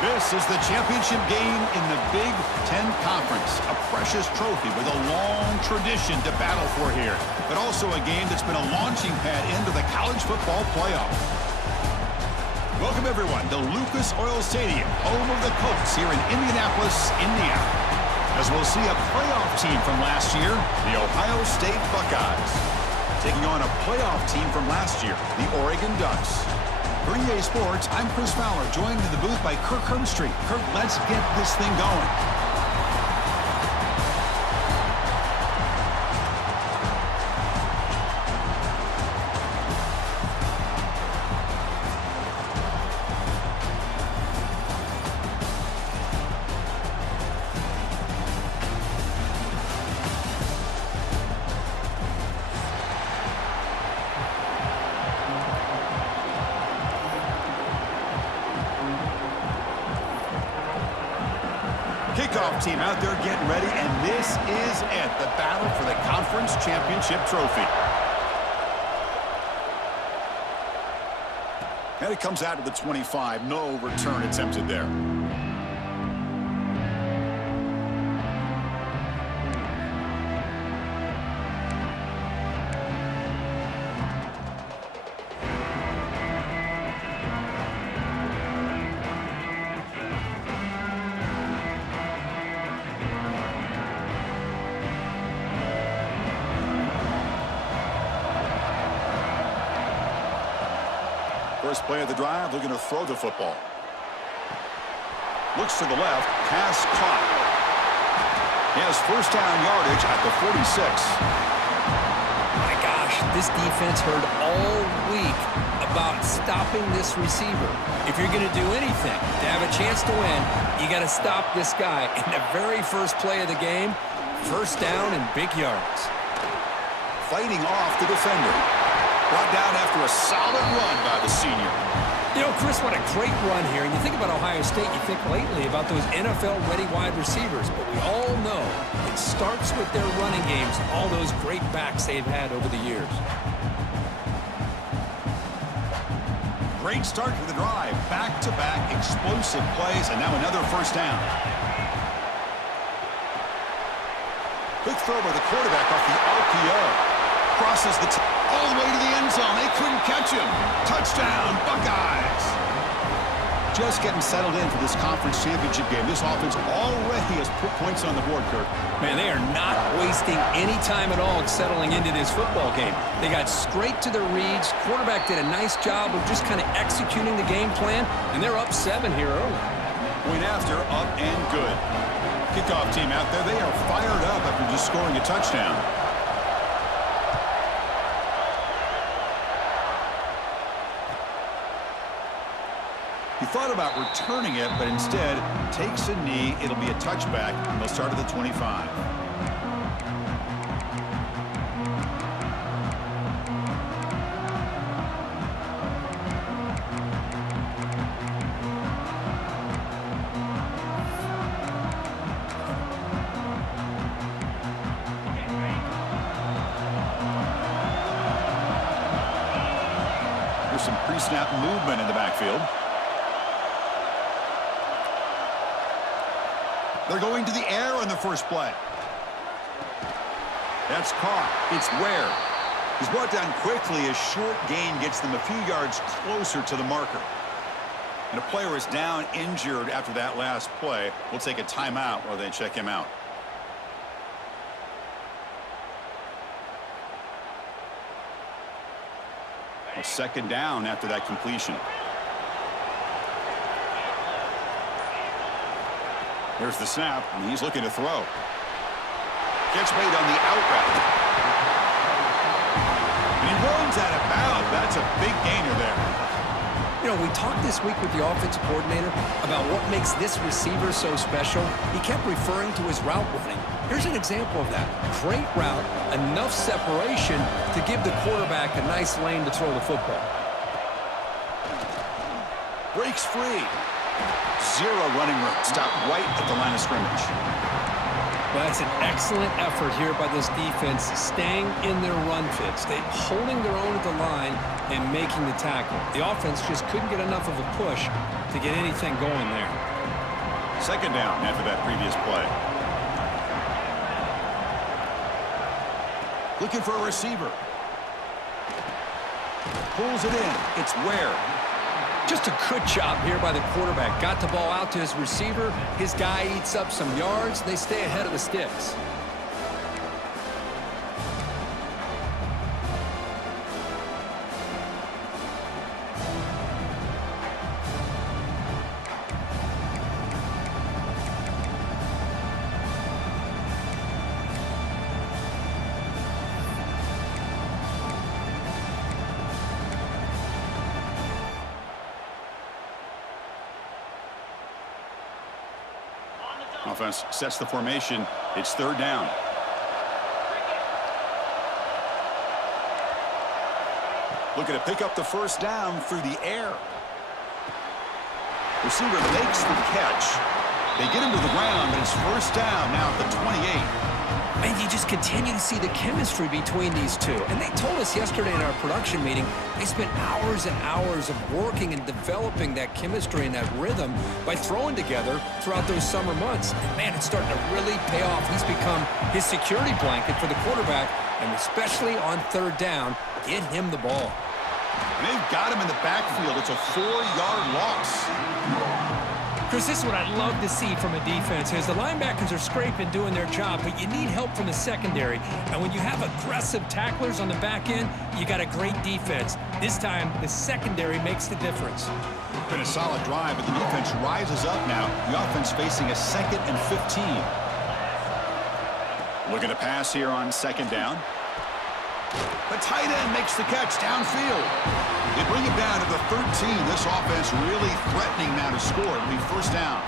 This is the championship game in the Big Ten Conference. A precious trophy with a long tradition to battle for here. But also a game that's been a launching pad into the college football playoff. Welcome, everyone, to Lucas Oil Stadium, home of the Colts here in Indianapolis, Indiana. As we'll see a playoff team from last year, the Ohio State Buckeyes, taking on a playoff team from last year, the Oregon Ducks. For EA Sports, I'm Chris Fowler, joined in the booth by Kirk Herbstreit. Kirk, let's get this thing going. Kickoff team out there getting ready, and this is it, the battle for the conference championship trophy. And it comes out to the 25. No return attempted there. First play of the drive, looking to throw the football. Looks to the left, pass caught. He has first down yardage at the 46. My gosh, this defense heard all week about stopping this receiver. If you're going to do anything to have a chance to win, you got to stop this guy. In the very first play of the game, first down and big yards. Fighting off the defender. Brought down after a solid run by the senior. You know, Chris, what a great run here. And you think about Ohio State, you think lately about those NFL-ready wide receivers. But we all know it starts with their running games, all those great backs they've had over the years. Great start to the drive. Back-to-back explosive plays, and now another first down. Quick throw by the quarterback off the RPO. Crosses the all the way to the end zone. They couldn't catch him. Touchdown, Buckeyes. Just getting settled in for this conference championship game. This offense already has put points on the board, Kirk. Man, they are not wasting any time at all settling into this football game. They got straight to their reads. Quarterback did a nice job of just kind of executing the game plan, and they're up 7 here early. Point after, up and good. Kickoff team out there. They are fired up after just scoring a touchdown. He thought about returning it, but instead takes a knee. It'll be a touchback, and they'll start at the 25. There's some pre-snap movement in the backfield. They're going to the air on the first play. That's caught. It's Ware. He's brought down quickly. A short gain gets them a few yards closer to the marker. And a player is down injured after that last play. We'll take a timeout while they check him out. A second down after that completion. There's the snap, and he's looking to throw. Gets made on the out route. And he runs out of bounds. That's a big gainer there. You know, we talked this week with the offensive coordinator about what makes this receiver so special. He kept referring to his route running. Here's an example of that. Great route, enough separation to give the quarterback a nice lane to throw the football. Breaks free. Zero running room. Stopped right at the line of scrimmage. Well, that's an excellent effort here by this defense, staying in their run fits. They're holding their own at the line, and making the tackle. The offense just couldn't get enough of a push to get anything going there. Second down after that previous play. Looking for a receiver. Pulls it in. It's Ware. Just a good job here by the quarterback. Got the ball out to his receiver. His guy eats up some yards. They stay ahead of the sticks. Offense sets the formation. It's third down. Looking to pick up the first down through the air. Receiver makes the catch. They get him to the ground, but it's first down now at the 28. And you just continue to see the chemistry between these two. And they told us yesterday in our production meeting, they spent hours and hours of working and developing that chemistry and that rhythm by throwing together throughout those summer months. And man, it's starting to really pay off. He's become his security blanket for the quarterback, and especially on third down, get him the ball. And they've got him in the backfield. It's a 4-yard loss. Chris, this is what I'd love to see from a defense is the linebackers are scraping, doing their job, but you need help from the secondary. And when you have aggressive tacklers on the back end, you got a great defense. This time, the secondary makes the difference. Been a solid drive, but the defense rises up now. The offense facing a 2nd and 15. Looking to pass here on second down. The tight end makes the catch downfield. They bring it down to the 13. This offense really threatening now to score. It'll be first down.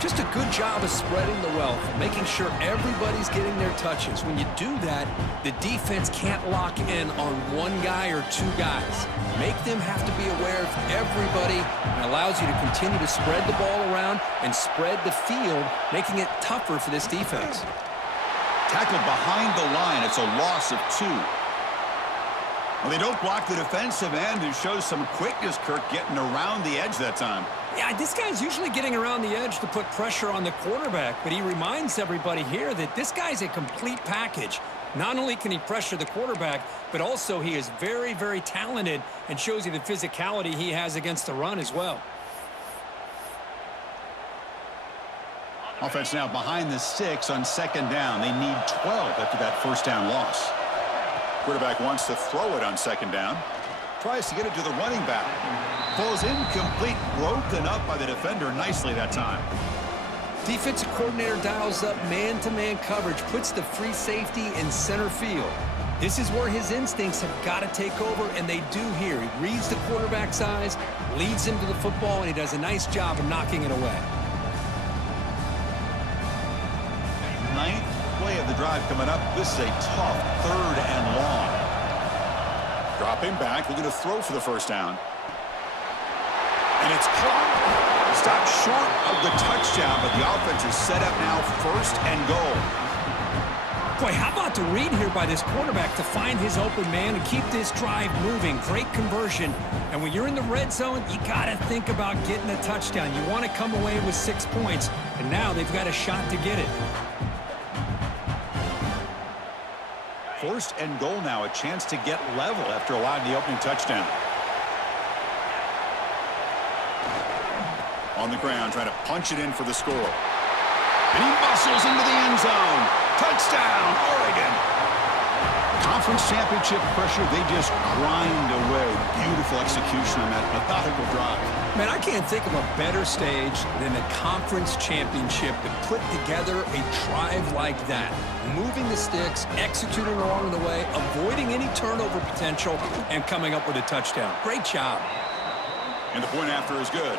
Just a good job of spreading the wealth, making sure everybody's getting their touches. When you do that, the defense can't lock in on one guy or two guys. Make them have to be aware of everybody, and allows you to continue to spread the ball around and spread the field, making it tougher for this defense. Tackled behind the line. It's a loss of 2. Well, they don't block the defensive end, who shows some quickness, Kirk, getting around the edge that time. Yeah, this guy's usually getting around the edge to put pressure on the quarterback, but he reminds everybody here that this guy's a complete package. Not only can he pressure the quarterback, but also he is very, very talented and shows you the physicality he has against the run as well. Offense now behind the 6 on second down. They need 12 after that first down loss. Quarterback wants to throw it on second down. Tries to get it to the running back. Falls incomplete, broken up by the defender nicely that time. Defensive coordinator dials up man-to-man coverage, puts the free safety in center field. This is where his instincts have got to take over, and they do here. He reads the quarterback's eyes, leads him to the football, and he does a nice job of knocking it away. 9th play of the drive coming up. This is a tough 3rd and long. Dropping back, looking to throw for the first down. And it's caught. Stopped short of the touchdown, but the offense is set up now, 1st and goal. Boy, how about the read here by this quarterback to find his open man and keep this drive moving. Great conversion. And when you're in the red zone, you got to think about getting a touchdown. You want to come away with 6 points, and now they've got a shot to get it. 1st and goal now, a chance to get level after allowing the opening touchdown. On the ground, trying to punch it in for the score. And he muscles into the end zone. Touchdown, Oregon. Conference championship pressure, they just grind away. Beautiful execution on that methodical drive. Man, I can't think of a better stage than the conference championship to put together a drive like that. Moving the sticks, executing along the way, avoiding any turnover potential, and coming up with a touchdown. Great job. And the point after is good.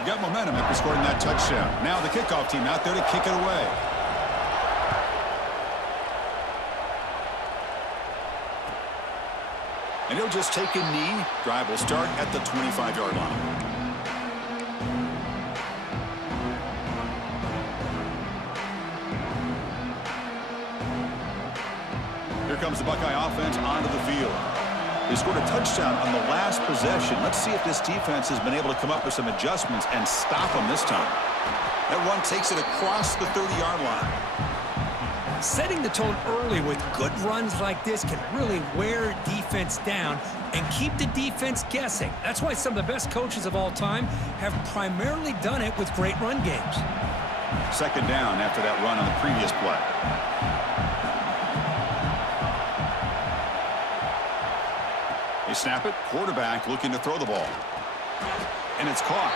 You got momentum after scoring that touchdown. Now the kickoff team out there to kick it away. And he'll just take a knee. Drive will start at the 25-yard line. Here comes the Buckeye offense onto the field. They scored a touchdown on the last possession. Let's see if this defense has been able to come up with some adjustments and stop them this time. That run takes it across the 30-yard line. Setting the tone early with good runs like this can really wear defense down and keep the defense guessing. That's why some of the best coaches of all time have primarily done it with great run games. Second down after that run on the previous play. They snap it. Quarterback looking to throw the ball. And it's caught.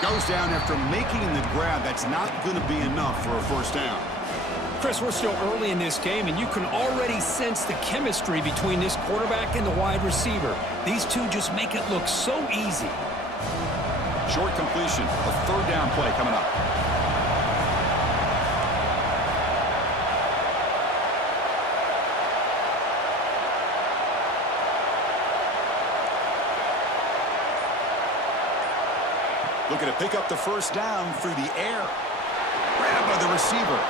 Goes down after making the grab. That's not going to be enough for a first down. Chris, we're still early in this game, and you can already sense the chemistry between this quarterback and the wide receiver. These two just make it look so easy. Short completion. A third down play coming up. Looking to pick up the first down through the air. Grabbed by the receiver.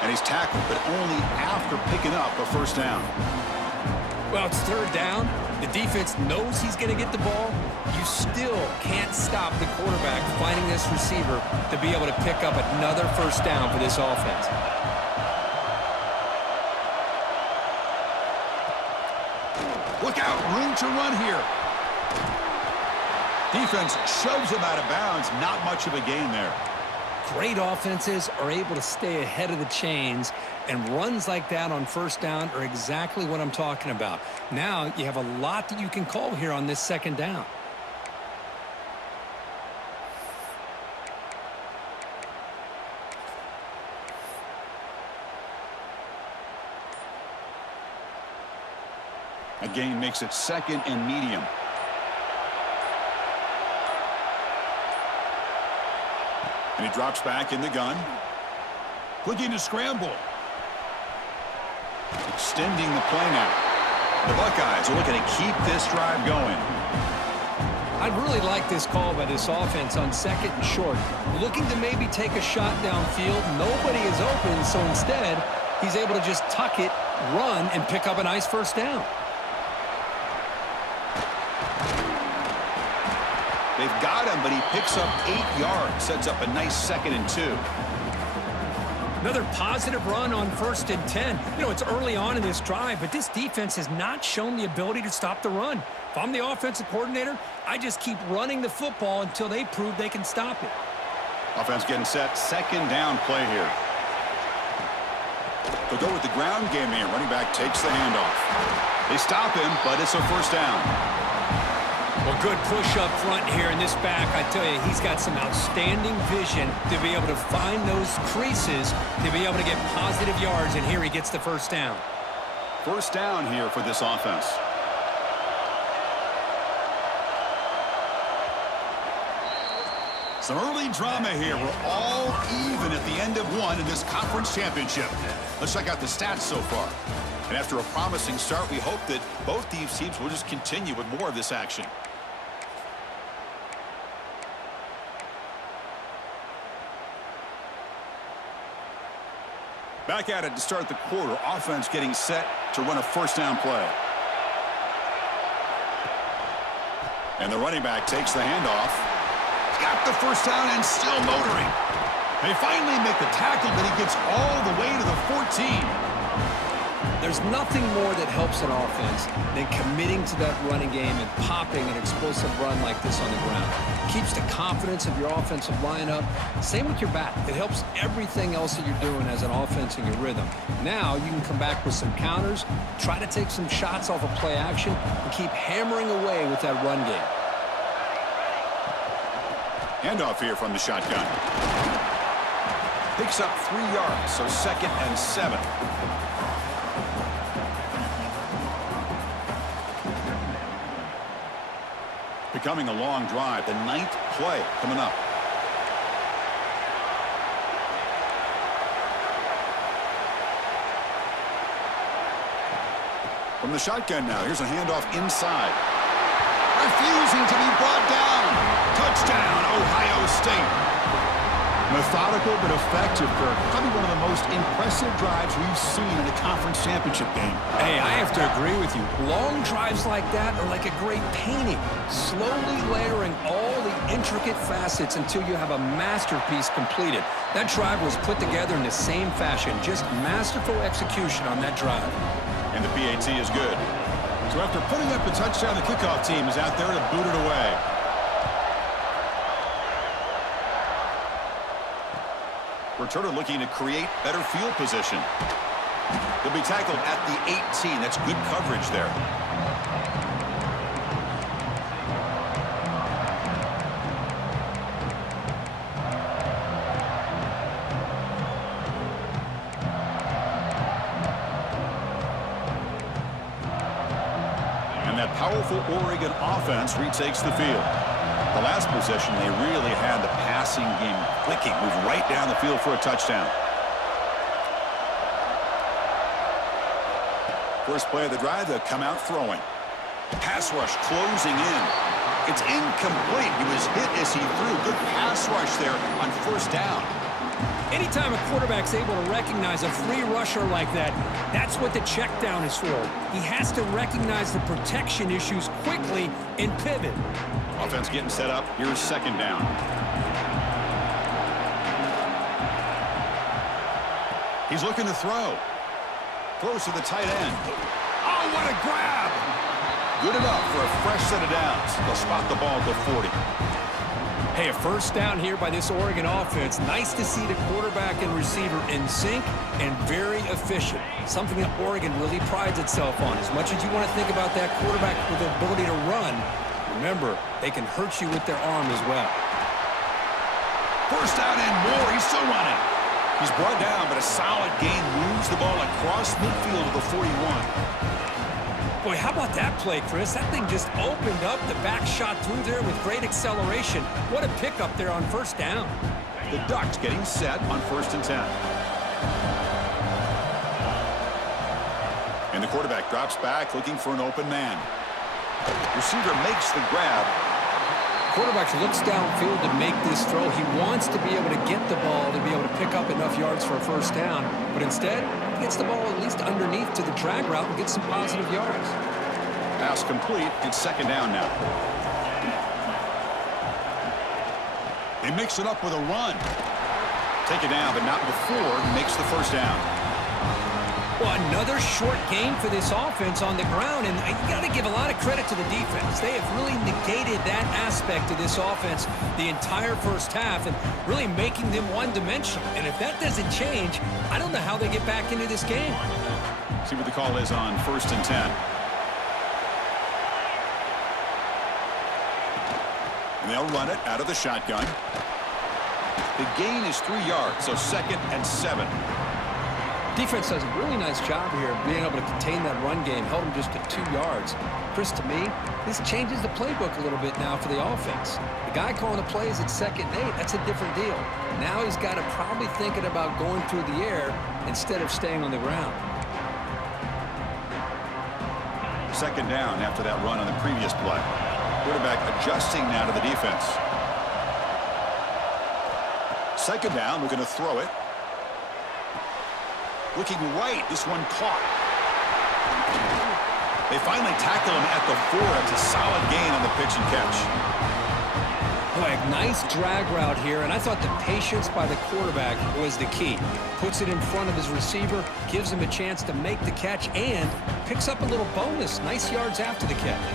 And he's tackled, but only after picking up a first down. Well, it's third down. The defense knows he's going to get the ball. You still can't stop the quarterback finding this receiver to be able to pick up another first down for this offense. Look out, room to run here. Defense shoves him out of bounds. Not much of a gain there. Great offenses are able to stay ahead of the chains, and runs like that on first down are exactly what I'm talking about. Now you have a lot that you can call here on this second down. A gain makes it second and medium. And he drops back in the gun. Looking to scramble. Extending the play now. The Buckeyes are looking to keep this drive going. I'd really like this call by this offense on second and short. Looking to maybe take a shot downfield. Nobody is open, so instead, he's able to just tuck it, run, and pick up a nice first down. They've got him, but he picks up 8 yards. Sets up a nice 2nd and 2. Another positive run on 1st and 10. You know, it's early on in this drive, but this defense has not shown the ability to stop the run. If I'm the offensive coordinator, I just keep running the football until they prove they can stop it. Offense getting set. Second down play here. They'll go with the ground game here. Running back takes the handoff. They stop him, but it's a first down. Well, good push up front here in this back. I tell you, he's got some outstanding vision to be able to find those creases, to be able to get positive yards, and here he gets the first down. First down here for this offense. Some early drama here. We're all even at the end of one in this conference championship. Let's check out the stats so far. And after a promising start, we hope that both these teams will just continue with more of this action. Back at it to start the quarter. Offense getting set to run a first down play. And the running back takes the handoff. He's got the first down and still motoring. They finally make the tackle, but he gets all the way to the 14. There's nothing more that helps an offense than committing to that running game and popping an explosive run like this on the ground. Keeps the confidence of your offensive lineup. Same with your back. It helps everything else that you're doing as an offense in your rhythm. Now you can come back with some counters, try to take some shots off of play action, and keep hammering away with that run game. Handoff here from the shotgun. Picks up 3 yards, so 2nd and 7. Becoming a long drive. The 9th play coming up. From the shotgun now. Here's a handoff inside. Refusing to be brought down. Touchdown, Ohio State. Methodical but effective, Kirk. Probably one of the most impressive drives we've seen in a conference championship game. Hey, I have to agree with you. Long drives like that are like a great painting, slowly layering all the intricate facets until you have a masterpiece completed. That drive was put together in the same fashion, just masterful execution on that drive. And the PAT is good. So after putting up the touchdown, the kickoff team is out there to boot it away. Returner looking to create better field position. He'll be tackled at the 18. That's good coverage there. And that powerful Oregon offense retakes the field. The last possession, they really had the passing game clicking, moved right down the field for a touchdown. First play of the drive, they'll come out throwing. Pass rush closing in. It's incomplete. He was hit as he threw. Good pass rush there on first down. Anytime a quarterback's able to recognize a free rusher like that, that's what the check down is for. He has to recognize the protection issues quickly and pivot. Offense getting set up. Here's second down. He's looking to throw. Throws to the tight end. Oh, what a grab! Good enough for a fresh set of downs. They'll spot the ball at the 40. Hey, a first down here by this Oregon offense. Nice to see the quarterback and receiver in sync and very efficient. Something that Oregon really prides itself on. As much as you want to think about that quarterback with the ability to run, remember, they can hurt you with their arm as well. First down and more. He's still running. He's brought down, but a solid gain moves the ball across midfield to the 41. Boy, how about that play, Chris? That thing just opened up. The back shot through there with great acceleration. What a pickup there on first down. The Ducks getting set on 1st and 10. And the quarterback drops back looking for an open man. Receiver makes the grab. Quarterback looks downfield to make this throw. He wants to be able to get the ball to be able to pick up enough yards for a first down. But instead, he gets the ball at least underneath to the drag route and gets some positive yards. Pass complete. It's second down now. They mix it up with a run. Take it down, but not before he makes the first down. Well, another short game for this offense on the ground, and you got to give a lot of credit to the defense. They have really negated that aspect of this offense the entire first half and really making them one-dimensional. And if that doesn't change, I don't know how they get back into this game. See what the call is on 1st and 10. And they'll run it out of the shotgun. The gain is 3 yards, so 2nd and 7. Defense does a really nice job here of being able to contain that run game, held them just to 2 yards. Chris, to me, this changes the playbook a little bit now for the offense. The guy calling the plays at 2nd and 8, that's a different deal. Now he's got to probably thinking about going through the air instead of staying on the ground. Second down after that run on the previous play. Quarterback adjusting now to the defense. Second down, we're going to throw it. Looking right, this one caught. They finally tackle him at the 4. It's a solid gain on the pitch and catch. Boy, nice drag route here, and I thought the patience by the quarterback was the key. Puts it in front of his receiver, gives him a chance to make the catch, and picks up a little bonus. Nice yards after the catch.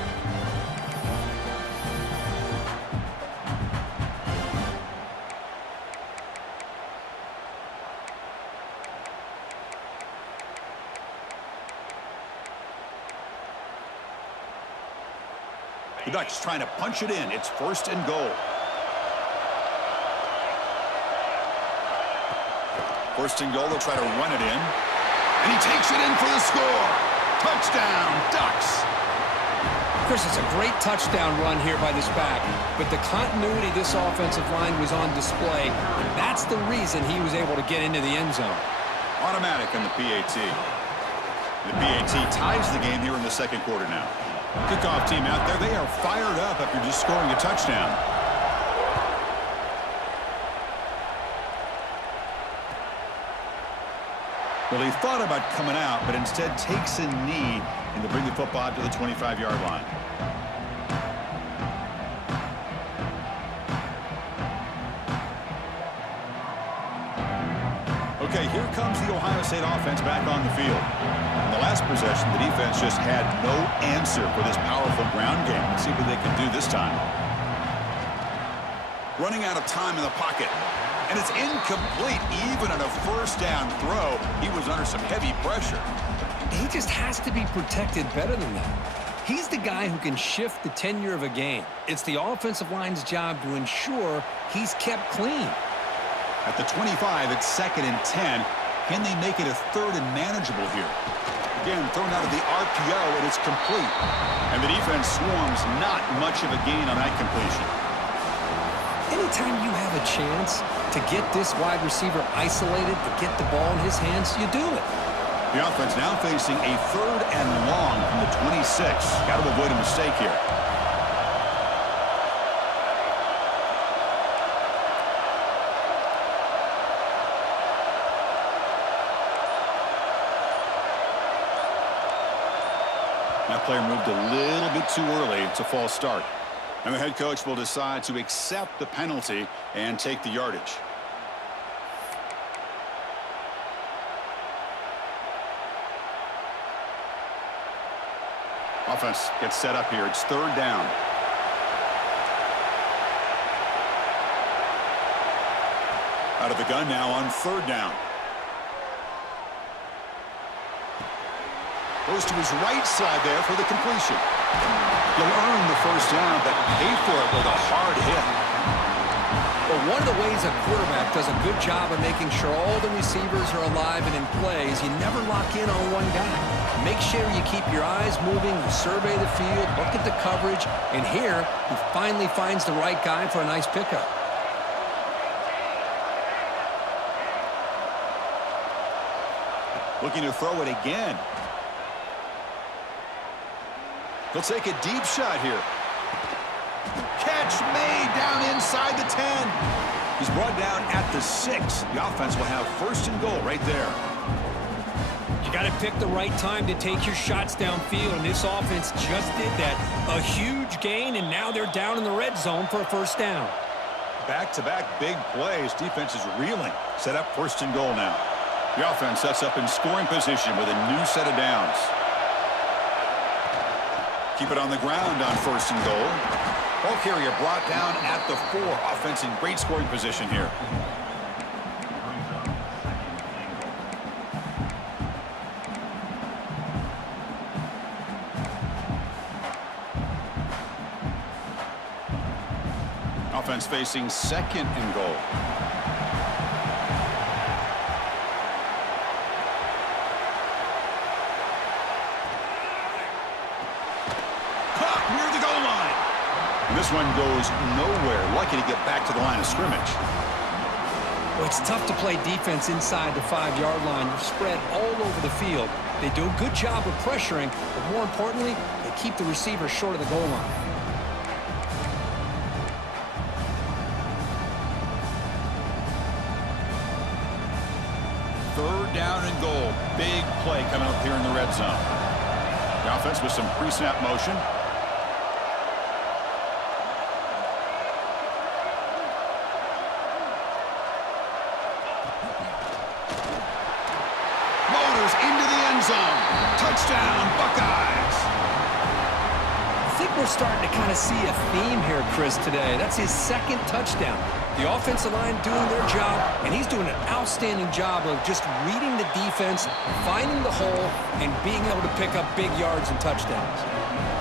The Ducks trying to punch it in. It's 1st and goal. 1st and goal, they'll try to run it in. And he takes it in for the score. Touchdown, Ducks. Chris, it's a great touchdown run here by this back, but the continuity of this offensive line was on display, and that's the reason he was able to get into the end zone. Automatic on the PAT. The PAT ties the game here in the 2nd quarter now. Kickoff team out there, they are fired up after just scoring a touchdown. Well, he thought about coming out, but instead takes a knee and to bring the football to the 25-yard line. Okay, here comes the Ohio State offense back on the field. In the last possession, the defense just had no answer for this powerful ground game. Let's see what they can do this time. Running out of time in the pocket. And it's incomplete. Even on a first down throw, he was under some heavy pressure. He just has to be protected better than that. He's the guy who can shift the tenure of a game. It's the offensive line's job to ensure he's kept clean. At the 25, it's 2nd and 10. Can they make it a 3rd and manageable here? Again, thrown out of the RPO, and it's complete. And the defense swarms, not much of a gain on that completion. Anytime you have a chance to get this wide receiver isolated, to get the ball in his hands, you do it. The offense now facing a 3rd and long from the 26. Got to avoid a mistake here. That player moved a little bit too early. It's a false start. And the head coach will decide to accept the penalty and take the yardage. Offense gets set up here. It's 3rd down. Out of the gun now on 3rd down. Goes to his right side there for the completion. You'll earn the first down, but pay for it with a hard hit. But one of the ways a quarterback does a good job of making sure all the receivers are alive and in play is you never lock in on one guy. Make sure you keep your eyes moving, you survey the field, look at the coverage, and here he finally finds the right guy for a nice pickup. Looking to throw it again. He'll take a deep shot here. Catch made down inside the 10. He's brought down at the 6. The offense will have 1st and goal right there. You got to pick the right time to take your shots downfield, and this offense just did that. A huge gain, and now they're down in the red zone for a 1st down. Back-to-back big plays. Defense is reeling. Set up 1st and goal now. The offense sets up in scoring position with a new set of downs. Keep it on the ground on 1st and goal. Ball carrier brought down at the 4. Offense in great scoring position here. Offense facing 2nd and goal. Near the goal line. And this one goes nowhere. Lucky to get back to the line of scrimmage. Well, it's tough to play defense inside the 5-yard line. You're spread all over the field. They do a good job of pressuring, but more importantly, they keep the receiver short of the goal line. Third down and goal. Big play coming up here in the red zone. The offense with some pre-snap motion. Into the end zone. Touchdown, Buckeyes. I think we're starting to kind of see a theme here, Chris, today. That's his 2nd touchdown. The offensive line doing their job, and he's doing an outstanding job of just reading the defense, finding the hole, and being able to pick up big yards and touchdowns.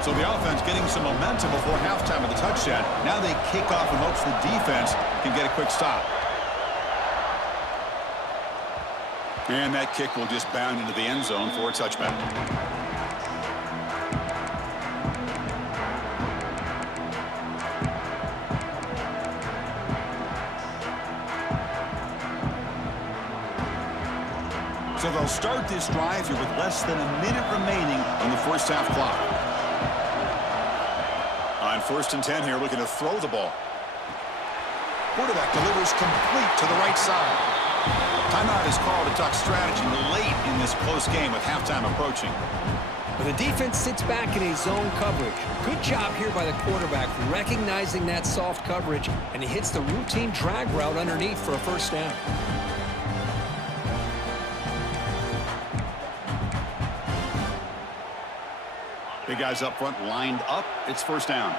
So the offense getting some momentum before halftime of the touchdown. Now they kick off in hopes the defense can get a quick stop. And that kick will just bound into the end zone for a touchback. So they'll start this drive here with less than a minute remaining on the first half clock. On 1st and 10 here, looking to throw the ball. Quarterback delivers complete to the right side. Timeout is called to talk strategy late in this close game with halftime approaching. Well, the defense sits back in a zone coverage. Good job here by the quarterback recognizing that soft coverage, and he hits the routine drag route underneath for a first down. Big guys up front lined up. It's first down.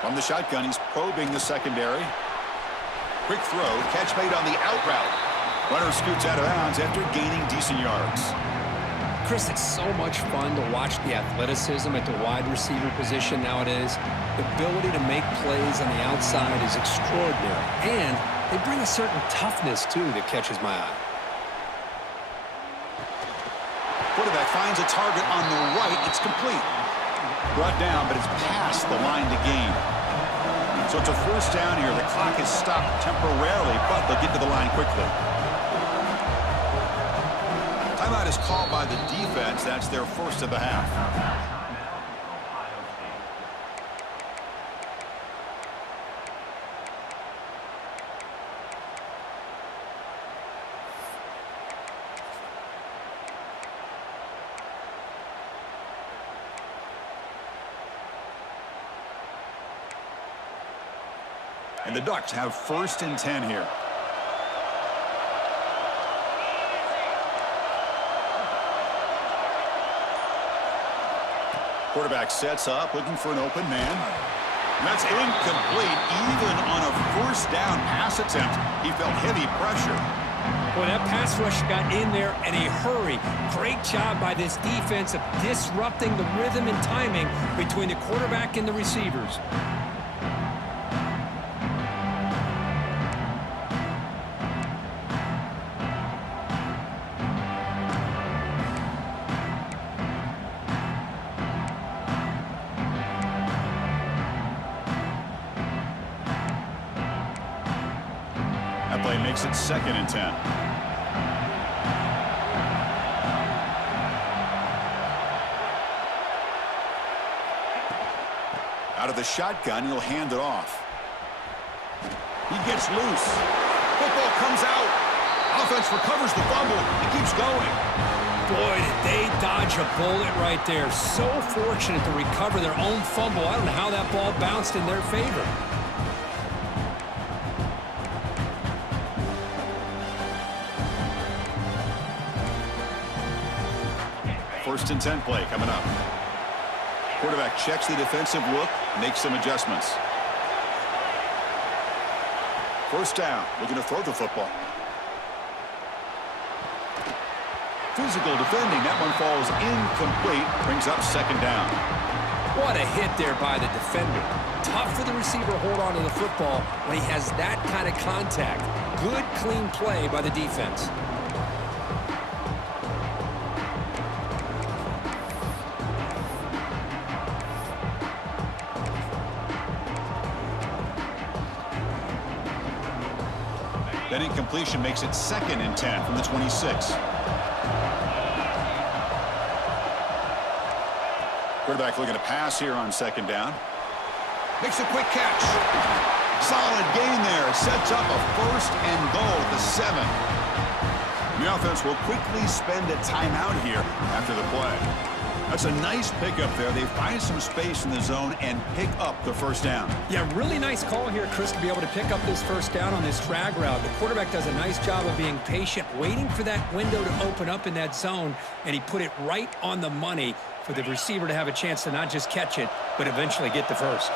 From the shotgun, he's probing the secondary. Quick throw, catch made on the out route. Runner scoots out of bounds after gaining decent yards. Chris, it's so much fun to watch the athleticism at the wide receiver position nowadays. The ability to make plays on the outside is extraordinary, and they bring a certain toughness, too, that catches my eye. Quarterback finds a target on the right. It's complete. Brought down, but it's past the line to gain. So it's a first down here. The clock is stopped temporarily, but they'll get to the line quickly. Timeout is called by the defense. That's their first of the half. And the Ducks have first and 10 here. Quarterback sets up, looking for an open man. And that's incomplete. Even on a first down pass attempt, he felt heavy pressure. Boy, that pass rush got in there in a hurry. Great job by this defense of disrupting the rhythm and timing between the quarterback and the receivers. Play makes it second and 10. Out of the shotgun, he'll hand it off. He gets loose. Football comes out. Offense recovers the fumble. He keeps going. Boy, did they dodge a bullet right there. So fortunate to recover their own fumble. I don't know how that ball bounced in their favor. First and 10 play coming up. Quarterback checks the defensive look, makes some adjustments. First down, looking to throw the football. Physical defending, that one falls incomplete, brings up second down. What a hit there by the defender. Tough for the receiver to hold on to the football when he has that kind of contact. Good, clean play by the defense. That incompletion makes it second and 10 from the 26. Quarterback looking to pass here on second down. Makes a quick catch. Solid gain there. Sets up a first and goal at the 7. The offense will quickly spend a timeout here after the play. That's a nice pickup there. They find some space in the zone and pick up the first down. Yeah, really nice call here, Chris, to be able to pick up this first down on this drag route. The quarterback does a nice job of being patient, waiting for that window to open up in that zone, and he put it right on the money for the receiver to have a chance to not just catch it, but eventually get the first.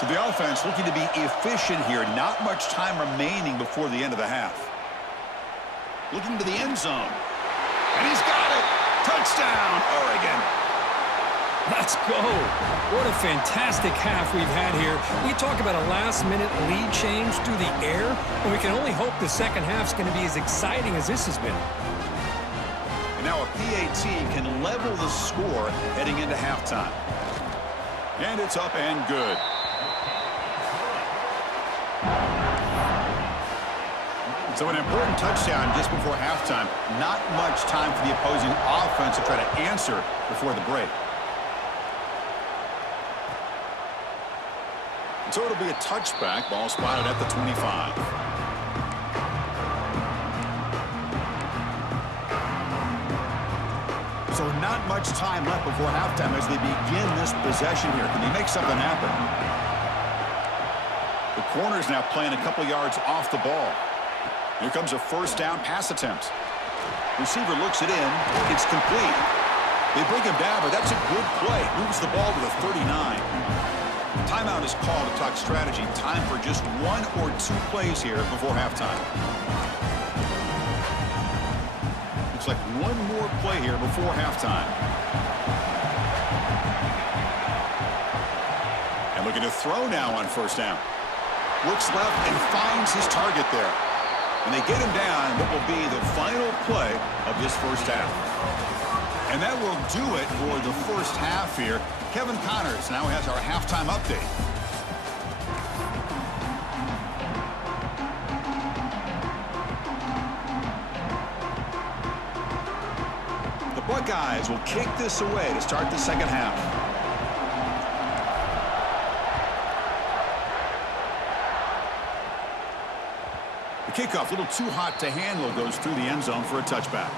So the offense looking to be efficient here. Not much time remaining before the end of the half. Looking to the end zone. And he's got it. Touchdown, Oregon. Let's go. What a fantastic half we've had here. We talk about a last-minute lead change through the air, and we can only hope the second half's going to be as exciting as this has been. And now a PAT can level the score heading into halftime. And it's up and good. So an important touchdown just before halftime. Not much time for the opposing offense to try to answer before the break. So it'll be a touchback. Ball spotted at the 25. So not much time left before halftime as they begin this possession here. Can they make something happen? The corner's now playing a couple yards off the ball. Here comes a first down pass attempt. Receiver looks it in. It's complete. They bring him down, but that's a good play. Moves the ball to the 39. Timeout is called to talk strategy. Time for just 1 or 2 plays here before halftime. Looks like one more play here before halftime. And looking to throw now on first down. Looks left and finds his target there. And they get him down. What will be the final play of this first half. And that will do it for the first half here. Kevin Connors now has our halftime update. The Buckeyes will kick this away to start the second half. The kickoff, a little too hot to handle, goes through the end zone for a touchback.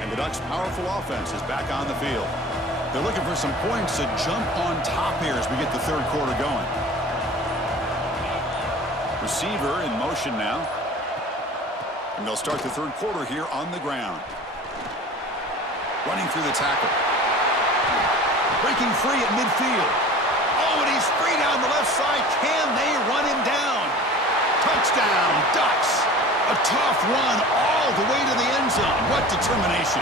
And the Ducks' powerful offense is back on the field. They're looking for some points to jump on top here as we get the third quarter going. Receiver in motion now. And they'll start the third quarter here on the ground. Running through the tackle. Breaking free at midfield. Oh, and he's free down the left side. Can they run him down? Touchdown, Ducks. A tough run all the way to the end zone. What determination.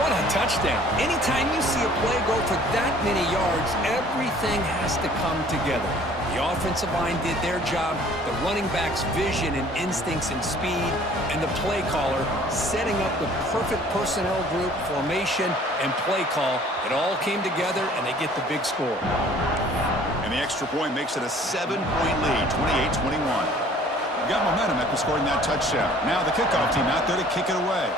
What a touchdown. Anytime you see a play go for that many yards, everything has to come together. The offensive line did their job, the running back's vision and instincts and speed, and the play caller setting up the perfect personnel group, formation, and play call. It all came together, and they get the big score. And the extra point makes it a 7-point lead, 28-21. We got momentum after scoring that touchdown. Now the kickoff team out there to kick it away.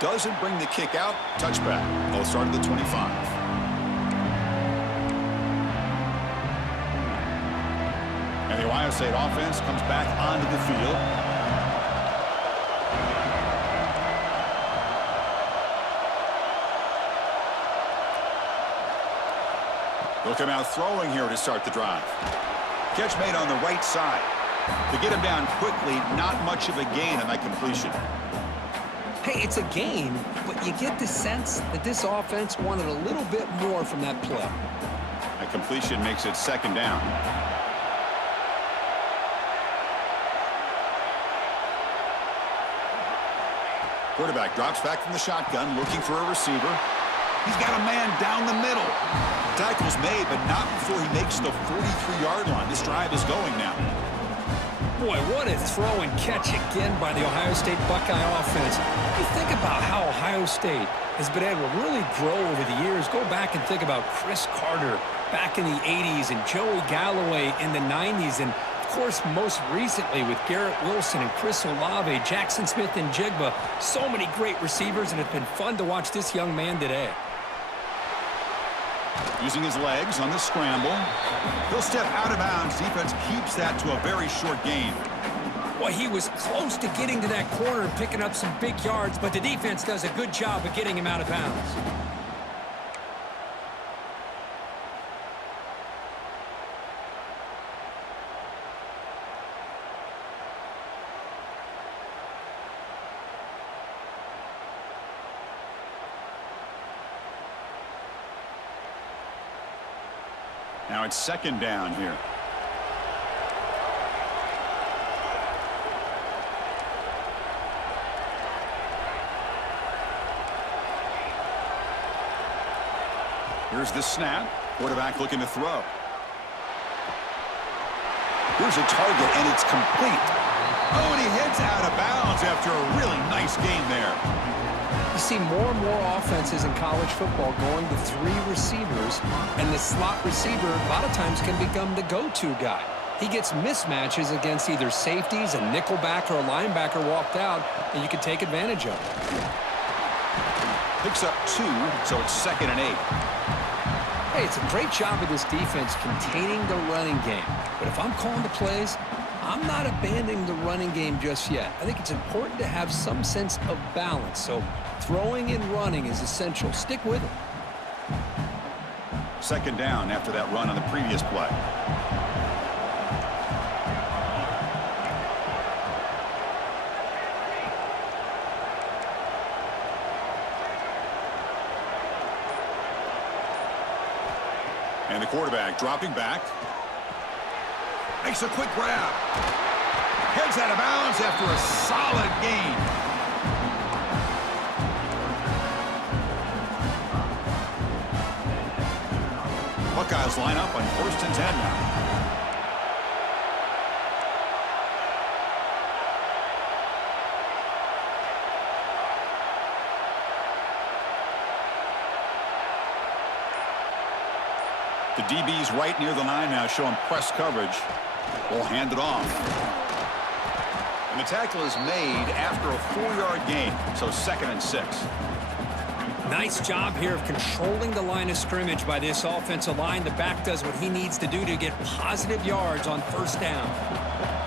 Doesn't bring the kick out. Touchback. They'll start at the 25. And the Ohio State offense comes back onto the field. They'll come out throwing here to start the drive. Catch made on the right side. To get him down quickly, not much of a gain on that completion. Hey, it's a gain, but you get the sense that this offense wanted a little bit more from that play. That completion makes it second down. Quarterback drops back from the shotgun, looking for a receiver. He's got a man down the middle. Tackle's made, but not before he makes the 43-yard line. This drive is going now. Boy, what a throw and catch again by the Ohio State Buckeye offense. You think about how Ohio State has been able to really grow over the years. Go back and think about Chris Carter back in the 80s and Joey Galloway in the 90s. And, of course, most recently with Garrett Wilson and Chris Olave, Jackson Smith and Jigba. So many great receivers, and it's been fun to watch this young man today. Using his legs on the scramble. He'll step out of bounds. Defense keeps that to a very short gain. Boy, he was close to getting to that corner and picking up some big yards, but the defense does a good job of getting him out of bounds. Now it's second down here. Here's the snap. Quarterback looking to throw. Here's a target, and it's complete. Oh, and he heads out of bounds after a really nice game there. You see more and more offenses in college football going to 3 receivers, and the slot receiver a lot of times can become the go-to guy. He gets mismatches against either safeties, a nickelback, or a linebacker walked out, and you can take advantage of it. Picks up 2, so it's 2nd and 8. Hey, it's a great job of this defense containing the running game. But if I'm calling the plays, I'm not abandoning the running game just yet. I think it's important to have some sense of balance. So throwing and running is essential. Stick with it. 2nd down after that run on the previous play. And the quarterback dropping back. Makes a quick grab. Heads out of bounds after a solid gain. Buckeyes line up on 1st and 10 now. The DB's right near the line now, showing press coverage. Will hand it off. And the tackle is made after a 4-yard gain, so 2nd and 6. Nice job here of controlling the line of scrimmage by this offensive line. The back does what he needs to do to get positive yards on 1st down.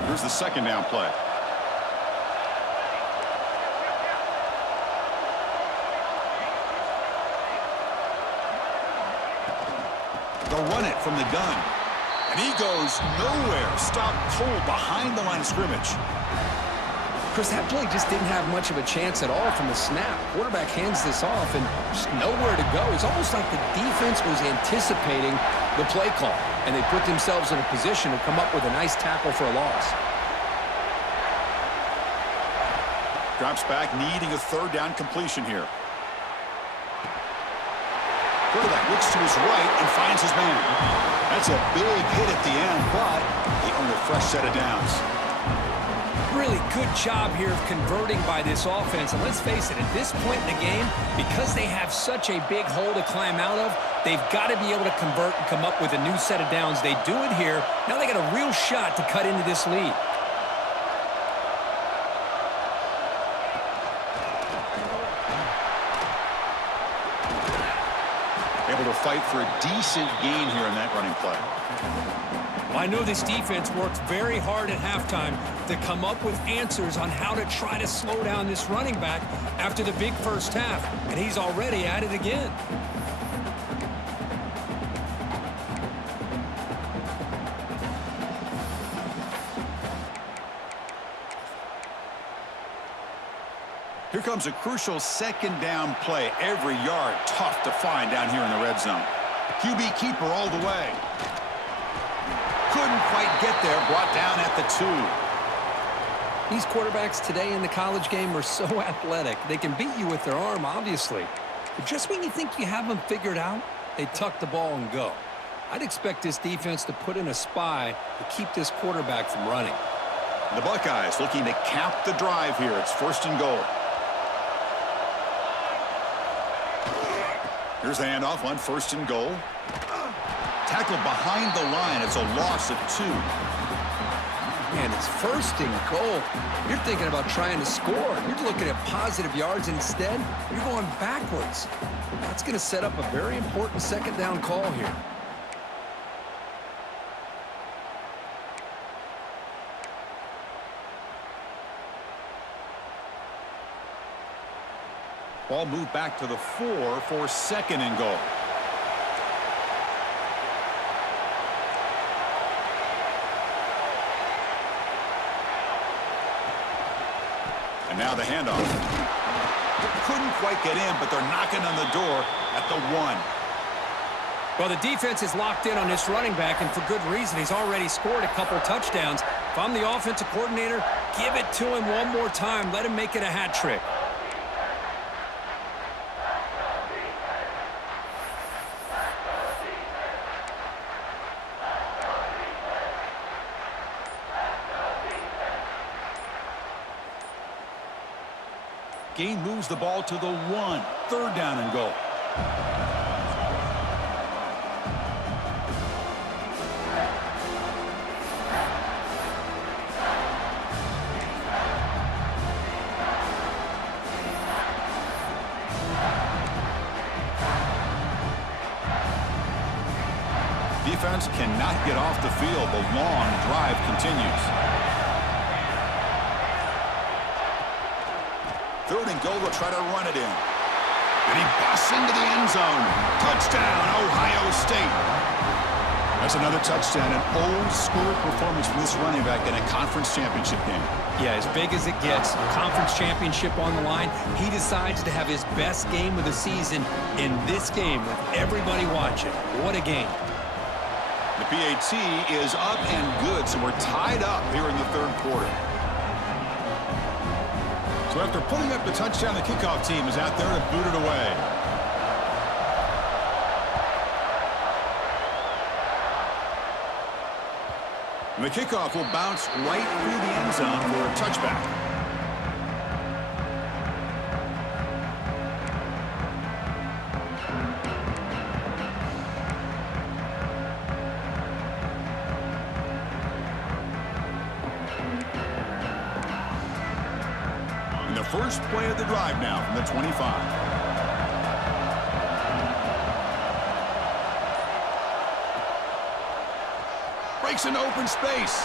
Here's the 2nd down play. They'll run it from the gun. And he goes nowhere. Stopped cold behind the line of scrimmage. Chris, that play just didn't have much of a chance at all from the snap. Quarterback hands this off and just nowhere to go. It's almost like the defense was anticipating the play call, and they put themselves in a position to come up with a nice tackle for a loss. Drops back, needing a 3rd down completion here. Quarterback looks to his right and finds his man. That's a big hit at the end, but they earn a fresh set of downs. Really good job here of converting by this offense. And let's face it, at this point in the game, because they have such a big hole to climb out of, they've got to be able to convert and come up with a new set of downs. They do it here. Now they got a real shot to cut into this lead. Able to fight for a decent gain here in that running play. Well, I know this defense worked very hard at halftime to come up with answers on how to try to slow down this running back after the big 1st half, and he's already at it again. Here comes a crucial 2nd down play. Every yard tough to find down here in the red zone. QB keeper all the way. Couldn't quite get there. Brought down at the 2. These quarterbacks today in the college game are so athletic. They can beat you with their arm, obviously. But just when you think you have them figured out, they tuck the ball and go. I'd expect this defense to put in a spy to keep this quarterback from running. The Buckeyes looking to cap the drive here. It's 1st and goal. Here's the handoff on 1st and goal. Tackled behind the line. It's a loss of 2. Man, it's 1st and goal. You're thinking about trying to score. You're looking at positive yards. Instead, you're going backwards. That's going to set up a very important 2nd down call here. Ball moved back to the 4 for 2nd and goal. And now the handoff. Couldn't quite get in, but they're knocking on the door at the 1. Well, the defense is locked in on this running back, and for good reason. He's already scored a couple touchdowns. If I'm the offensive coordinator, give it to him one more time. Let him make it a hat trick. gain moves the ball to the 1. Third down and goal. Defense cannot get off the field. The long drive continues. Third and goal, they'll try to run it in. And he busts into the end zone. Touchdown, Ohio State. That's another touchdown, an old-school performance from this running back in a conference championship game. Yeah, as big as it gets, conference championship on the line, he decides to have his best game of the season in this game with everybody watching. What a game. The PAT is up and good, so we're tied up here in the third quarter. So after pulling up the touchdown, the kickoff team is out there to boot it away. And the kickoff will bounce right through the end zone for a touchback. First play of the drive now from the 25. Breaks into open space.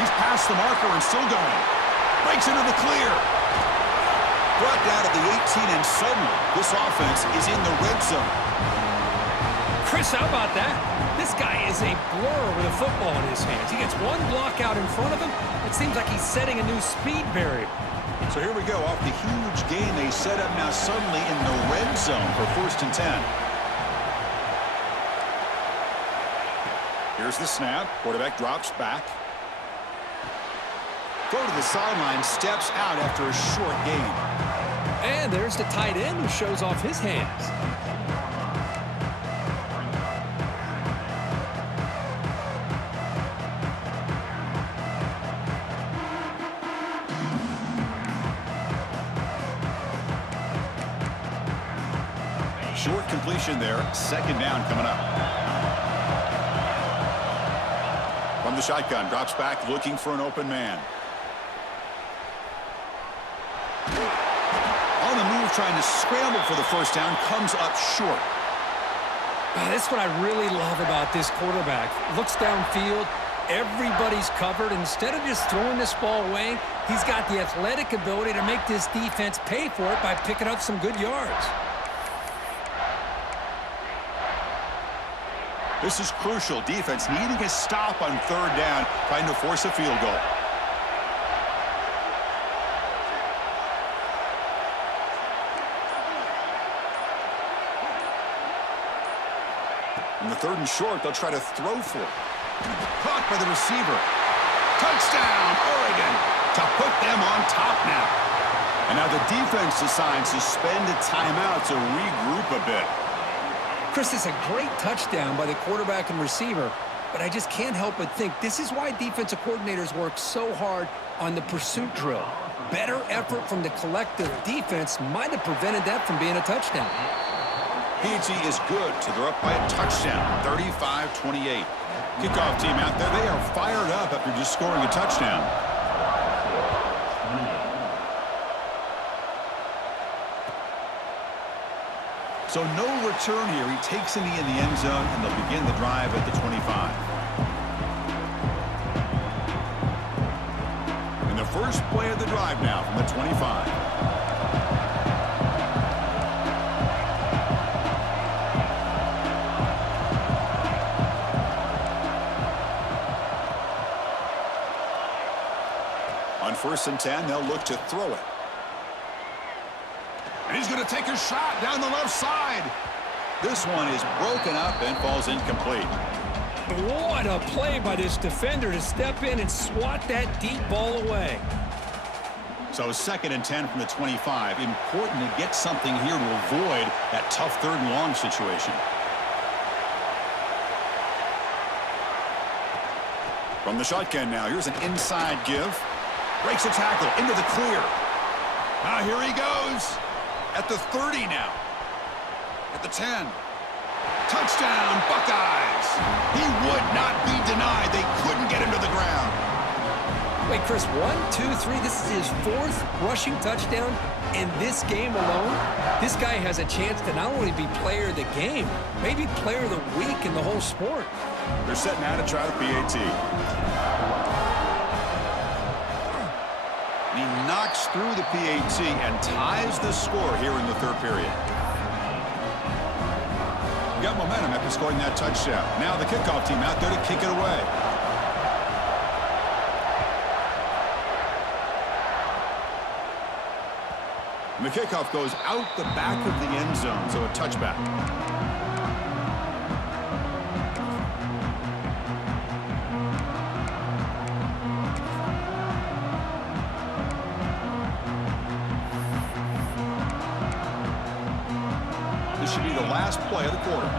He's past the marker and still going. Breaks into the clear. Brought down to the 18, and suddenly this offense is in the red zone. Chris, how about that? This guy is a blur with a football in his hands. He gets one block out in front of him. It seems like he's setting a new speed barrier. So here we go, off the huge gain they set up now suddenly in the red zone for 1st and 10. Here's the snap. Quarterback drops back. Throw to the sideline, steps out after a short gain. And there's the tight end who shows off his hands. Short completion there. 2nd down coming up. From the shotgun, drops back looking for an open man. On the move, trying to scramble for the first down, comes up short. That's what I really love about this quarterback. Looks downfield. Everybody's covered. Instead of just throwing this ball away, he's got the athletic ability to make this defense pay for it by picking up some good yards. This is crucial. Defense needing a stop on 3rd down, trying to force a field goal. In the 3rd and short, they'll try to throw for it. Caught by the receiver. Touchdown, Oregon, to put them on top now. And now the defense decides to spend a timeout to regroup a bit. Chris, is a great touchdown by the quarterback and receiver, but I just can't help but think this is why defensive coordinators work so hard on the pursuit drill. Better effort from the collective defense might have prevented that from being a touchdown. PG is good, so they're up by a touchdown, 35-28. Kickoff team out there, they are fired up after just scoring a touchdown. So no return here. He takes in the end zone, and they'll begin the drive at the 25. And the first play of the drive now from the 25. On 1st and 10, they'll look to throw it. And he's going to take a shot down the left side. This one is broken up and falls incomplete. What a play by this defender to step in and swat that deep ball away. So 2nd and 10 from the 25. Important to get something here to avoid that tough 3rd and long situation. From the shotgun now, here's an inside give. Breaks a tackle into the clear. Here he goes. At the 30 now. At the 10. Touchdown, Buckeyes. He would not be denied. They couldn't get him to the ground. Wait, Chris, 1, 2, 3. This is his 4th rushing touchdown in this game alone. This guy has a chance to not only be player of the game, maybe player of the week in the whole sport. They're setting out to try the PAT. He knocks through the PAT and ties the score here in the 3rd period. Got momentum after scoring that touchdown. Now the kickoff team out there to kick it away. And the kickoff goes out the back of the end zone, so a touchback. This should be the last play of the quarter.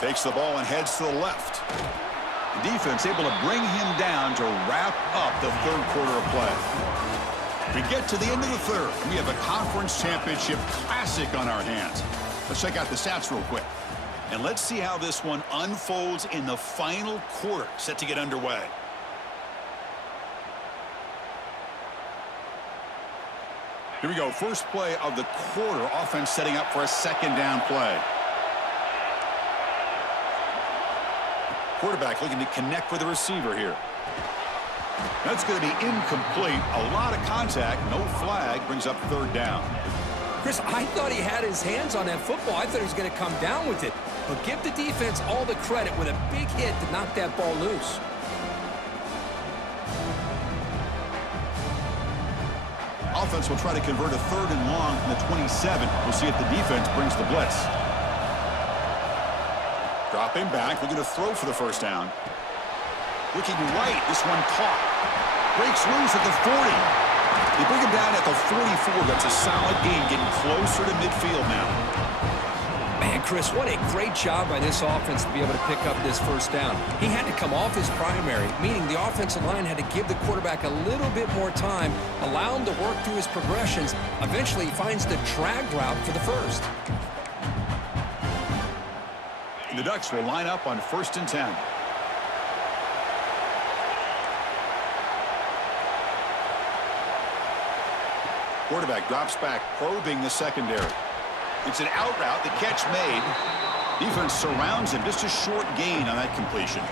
Takes the ball and heads to the left. The defense able to bring him down to wrap up the 3rd quarter of play. We get to the end of the 3rd. We have a conference championship classic on our hands. Let's check out the stats real quick. And let's see how this one unfolds in the final quarter set to get underway. Here we go. First play of the quarter. Offense setting up for a 2nd down play. Quarterback looking to connect with the receiver here. That's going to be incomplete. A lot of contact. No flag. Brings up 3rd down. Chris, I thought he had his hands on that football. I thought he was going to come down with it. But give the defense all the credit with a big hit to knock that ball loose. Offense will try to convert a 3rd and long from the 27. We'll see if the defense brings the blitz. Dropping back, looking to throw for the 1st down. Looking right, this one caught. Breaks loose at the 40. They bring him down at the 44. That's a solid gain, getting closer to midfield now. Man, Chris, what a great job by this offense to be able to pick up this 1st down. He had to come off his primary, meaning the offensive line had to give the quarterback a little bit more time, allow him to work through his progressions. Eventually, he finds the drag route for the 1st. The Ducks will line up on 1st and 10. Quarterback drops back, probing the secondary. It's an out route, the catch made. Defense surrounds him, just a short gain on that completion.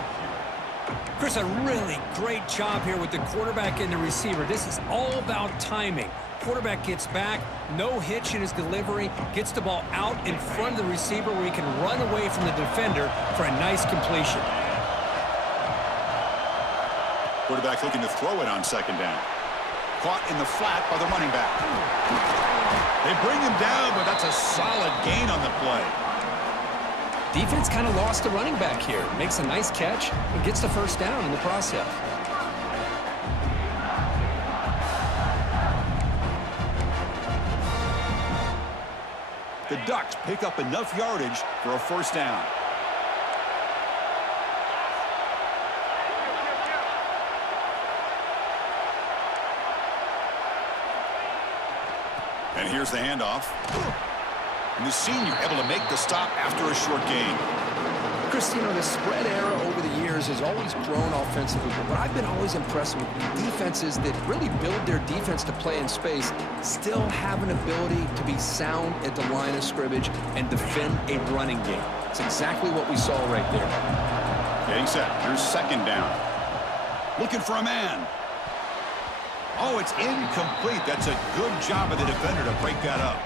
Chris, a really great job here with the quarterback and the receiver. This is all about timing. Quarterback gets back, no hitch in his delivery, gets the ball out in front of the receiver where he can run away from the defender for a nice completion. Quarterback looking to throw it on 2nd down. Caught in the flat by the running back. They bring him down, but that's a solid gain on the play. Defense kind of lost the running back here. Makes a nice catch and gets the 1st down in the process. The Ducks pick up enough yardage for a 1st down. And here's the handoff. And the senior able to make the stop after a short gain. Chris, you know, the spread era over the years has always grown offensively, but what I've been always impressed with defenses that really build their defense to play in space still have an ability to be sound at the line of scrimmage and defend a running game. It's exactly what we saw right there. Getting set. Here's 2nd down. Looking for a man. Oh, it's incomplete. That's a good job of the defender to break that up.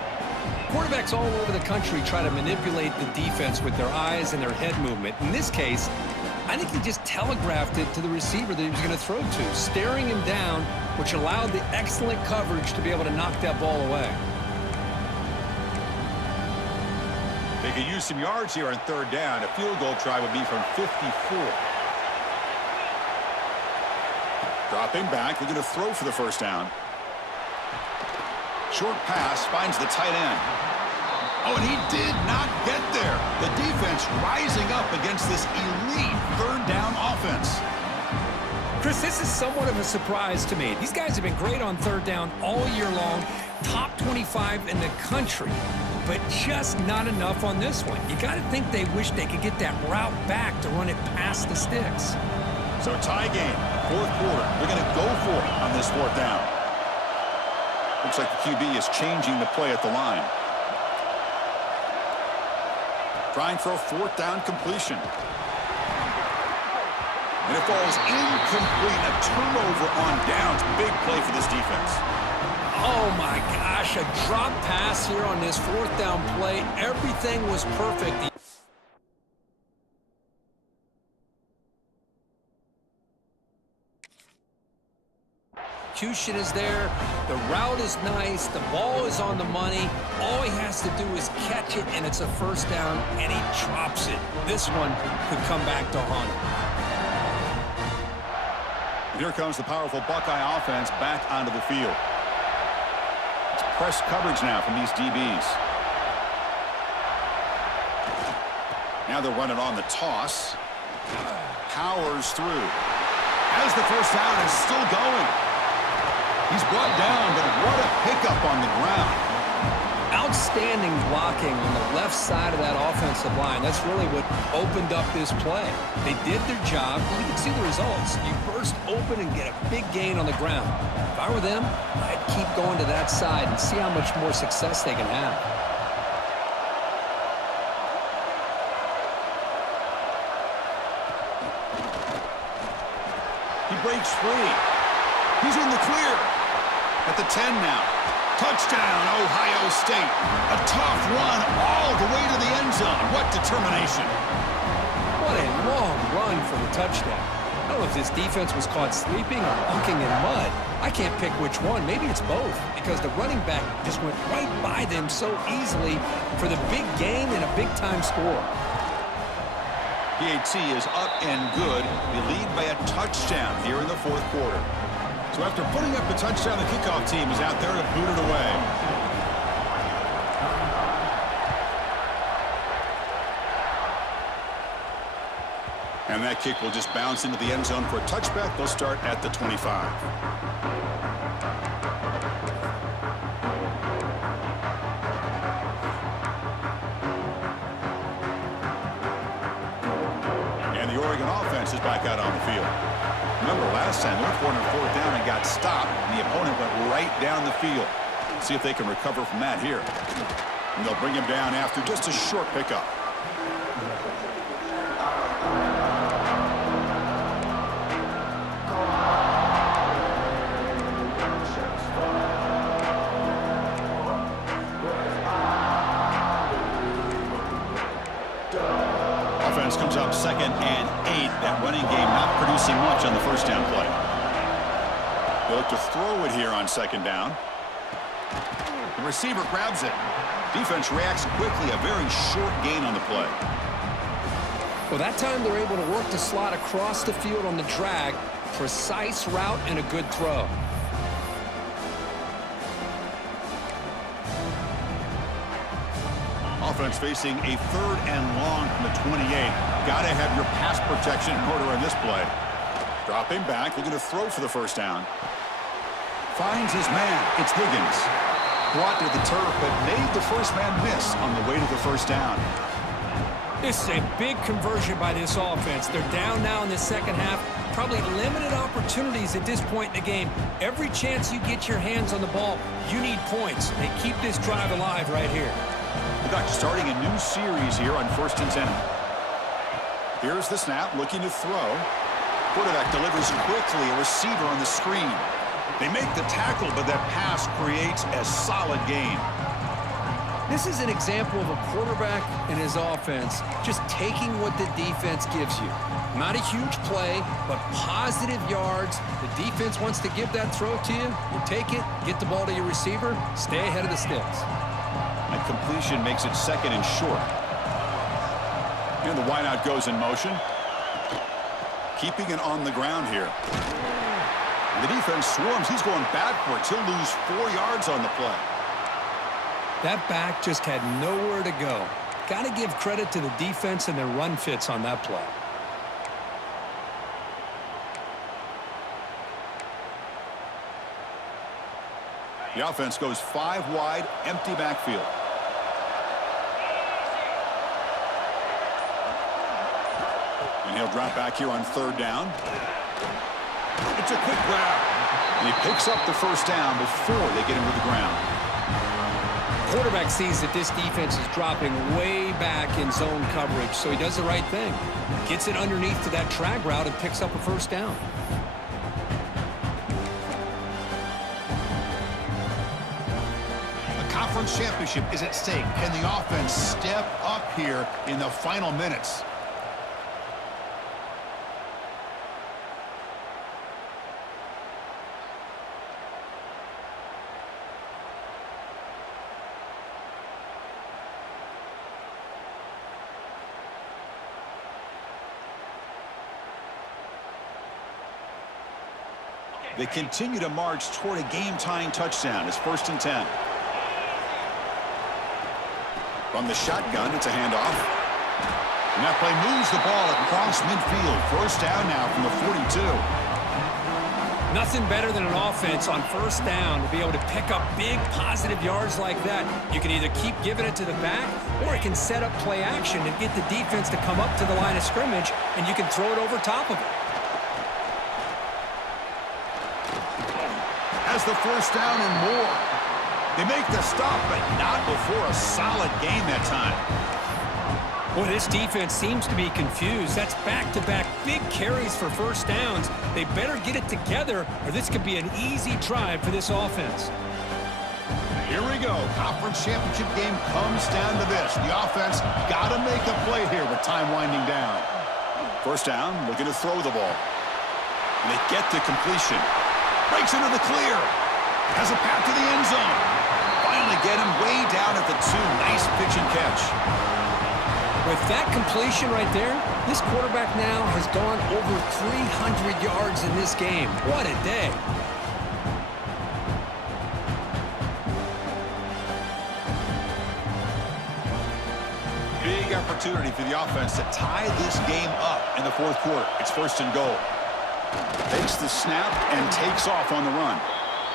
Quarterbacks all over the country try to manipulate the defense with their eyes and their head movement. In this case, I think he just telegraphed it to the receiver that he was going to throw to, staring him down, which allowed the excellent coverage to be able to knock that ball away. They could use some yards here on 3rd down. A field goal try would be from 54. Dropping back, looking to throw for the 1st down. Short pass finds the tight end. Oh, and he did not get there. The defense rising up against this elite third down offense. Chris, this is somewhat of a surprise to me. These guys have been great on third down all year long, top 25 in the country, but just not enough on this one. You got to think they wish they could get that route back to run it past the sticks. So tie game, fourth quarter. They're going to go for it on this fourth down. Looks like the QB is changing the play at the line. Trying for a fourth down completion. And it falls incomplete. A turnover on downs. Big play for this defense. Oh, my gosh. A drop pass here on this fourth down play. Everything was perfect. Execution is there. The route is nice. The ball is on the money. All he has to do is catch it, and it's a first down, and he drops it. This one could come back to haunt him. Here comes the powerful Buckeye offense back onto the field. It's press coverage now from these DBs. Now they're running on the toss. Powers through. As the first down is still going. He's brought down, but what a pickup on the ground. Outstanding blocking on the left side of that offensive line. That's really what opened up this play. They did their job. You can see the results. You burst open and get a big gain on the ground. If I were them, I'd keep going to that side and see how much more success they can have. He breaks free. He's in the clear. At the 10 now. Touchdown, Ohio State. A tough run all the way to the end zone. What determination. What a long run for the touchdown. I don't know if this defense was caught sleeping or walking in mud. I can't pick which one. Maybe it's both, because the running back just went right by them so easily for the big gain and a big-time score. PAT is up and good. They lead by a touchdown here in the fourth quarter. So after putting up the touchdown, the kickoff team is out there to boot it away. And that kick will just bounce into the end zone for a touchback. They'll start at the 25. And the Oregon offense is back out on the field. Remember last time they went for it on fourth down and got stopped, and the opponent went right down the field. See if they can recover from that here. And they'll bring him down after just a short pickup. Offense comes up 2nd and 8. That running game not producing much on the first down play. They look to throw it here on 2nd down. The receiver grabs it. Defense reacts quickly. A very short gain on the play. Well, that time they're able to work the slot across the field on the drag. Precise route and a good throw. Offense facing a 3rd and long from the 28. Got to have your pass protection in order on this play. Dropping back, looking to throw for the first down. Finds his man. It's Higgins. Brought to the turf, but made the first man miss on the way to the first down. This is a big conversion by this offense. They're down now in the second half. Probably limited opportunities at this point in the game. Every chance you get your hands on the ball, you need points. They keep this drive alive right here. Starting a new series here on 1st and 10. Here's the snap, looking to throw. Quarterback delivers quickly, a receiver on the screen. They make the tackle, but that pass creates a solid gain. This is an example of a quarterback and his offense just taking what the defense gives you. Not a huge play, but positive yards. The defense wants to give that throw to you. You take it, get the ball to your receiver, stay ahead of the sticks. And completion makes it 2nd and short. And the wideout goes in motion. Keeping it on the ground here. And the defense swarms. He's going backwards. He'll lose 4 yards on the play. That back just had nowhere to go. Got to give credit to the defense and their run fits on that play. The offense goes 5 wide, empty backfield. And he'll drop back here on 3rd down. It's a quick grab. And he picks up the 1st down before they get him to the ground. Quarterback sees that this defense is dropping way back in zone coverage, so he does the right thing. Gets it underneath to that drag route and picks up a 1st down. The conference championship is at stake. Can the offense step up here in the final minutes? They continue to march toward a game-tying touchdown. It's 1st and 10. From the shotgun, it's a handoff. And that play moves the ball across midfield. 1st down now from the 42. Nothing better than an offense on 1st down to be able to pick up big positive yards like that. You can either keep giving it to the back, or it can set up play action and get the defense to come up to the line of scrimmage, and you can throw it over top of it. Has the 1st down and more. They make the stop, but not before a solid game that time. Well, this defense seems to be confused. That's back-to-back big carries for 1st downs. They better get it together, or this could be an easy drive for this offense. Here we go. Conference championship game comes down to this. The offense got to make a play here with time winding down. 1st down, looking to throw the ball. And they get the completion. Breaks into the clear. Has a path to the end zone. Finally get him way down at the 2. Nice pitch and catch. With that completion right there, this quarterback now has gone over 300 yards in this game. What a day. Big opportunity for the offense to tie this game up in the 4th quarter. It's 1st and goal. Takes the snap and takes off on the run.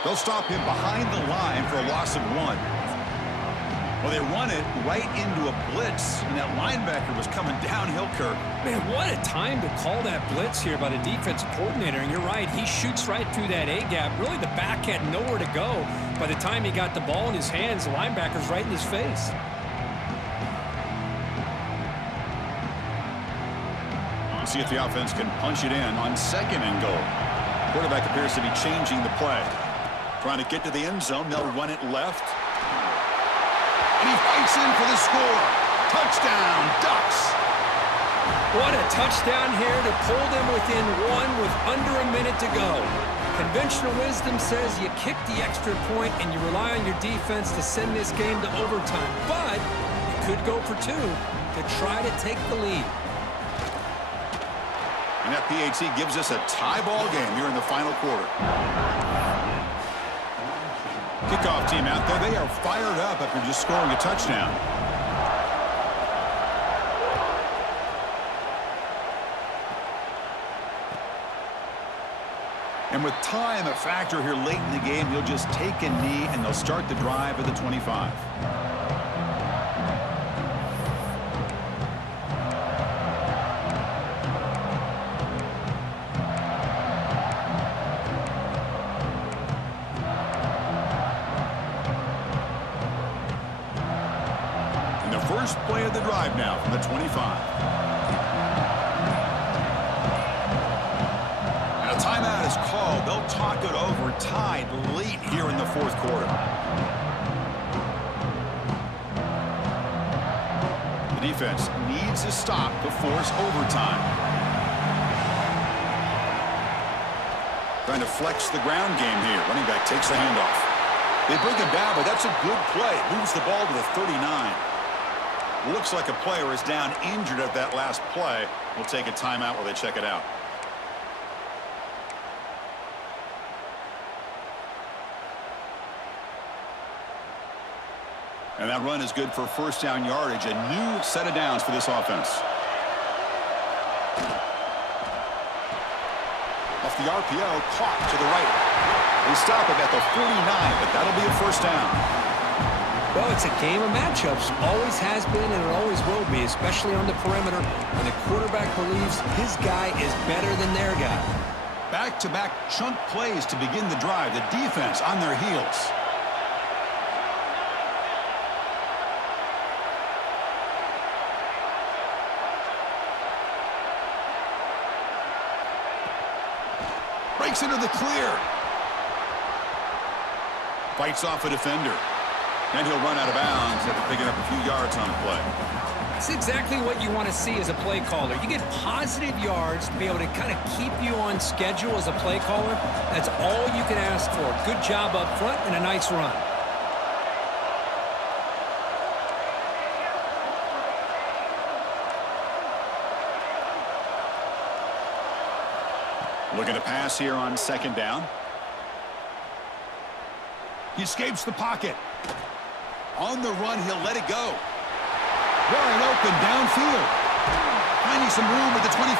They'll stop him behind the line for a loss of 1. Well, they run it right into a blitz, and that linebacker was coming downhill, Kirk. Man, what a time to call that blitz here by the defensive coordinator. And you're right, he shoots right through that A-gap. Really, the back had nowhere to go. By the time he got the ball in his hands, the linebacker's right in his face. See if the offense can punch it in on 2nd and goal. Quarterback appears to be changing the play. Trying to get to the end zone. They'll run it left. And he fights in for the score. Touchdown, Ducks. What a touchdown here to pull them within 1 with under a minute to go. Conventional wisdom says you kick the extra point and you rely on your defense to send this game to overtime. But you could go for 2 to try to take the lead. And that PAT gives us a tie ball game here in the final quarter. Kickoff team out there. They are fired up after just scoring a touchdown. And with time a factor here late in the game, he'll just take a knee and they'll start the drive at the 25. First play of the drive now from the 25. And a timeout is called. They'll talk it over, tied late here in the 4th quarter. The defense needs a stop to force overtime. Trying to flex the ground game here. Running back takes the handoff. They bring him down, but that's a good play. Moves the ball to the 39. Looks like a player is down injured at that last play. We'll take a timeout while they check it out. And that run is good for first down yardage, a new set of downs for this offense. Off the RPO, caught to the right. They stop it at the 49, but that'll be a first down. Well, it's a game of matchups. Always has been and it always will be, especially on the perimeter when the quarterback believes his guy is better than their guy. Back-to-back chunk plays to begin the drive. The defense on their heels. Breaks into the clear. Fights off a defender. And he'll run out of bounds after picking up a few yards on the play. It's exactly what you want to see as a play caller. You get positive yards to be able to kind of keep you on schedule as a play caller. That's all you can ask for. Good job up front and a nice run. Looking to pass here on second down. He escapes the pocket. On the run, he'll let it go. Wide open downfield. Finding some room at the 25.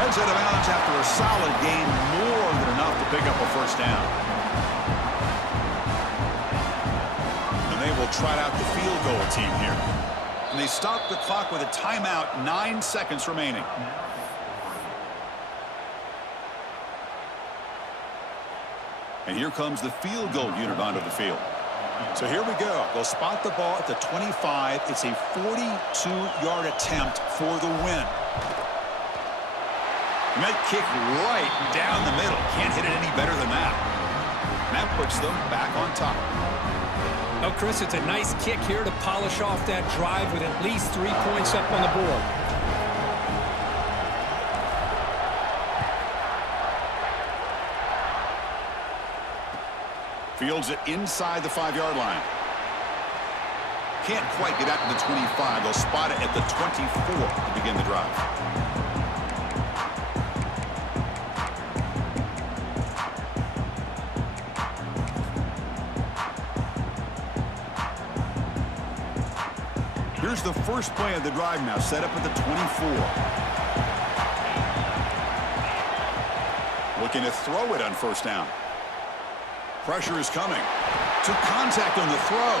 Heads out of bounds after a solid gain, more than enough to pick up a first down. And they will trot out the field goal team here. And they stop the clock with a timeout, 9 seconds remaining. And here comes the field goal unit onto the field. So here we go. They'll spot the ball at the 25. It's a 42-yard attempt for the win. And that kick right down the middle. Can't hit it any better than that. And that puts them back on top. Oh, Chris, it's a nice kick here to polish off that drive with at least 3 points up on the board. Fields it inside the 5-yard line. Can't quite get out to the 25. They'll spot it at the 24 to begin the drive. Here's the first play of the drive now, set up at the 24. Looking to throw it on first down. Pressure is coming. Took contact on the throw.